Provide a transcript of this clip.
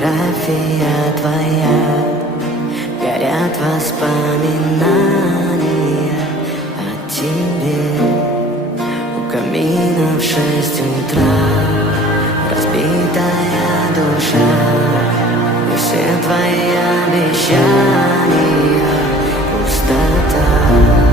фотография твоя, горят воспоминания о тебе. У камина в 6 утра разбитая душа, и все твои обещания пустота.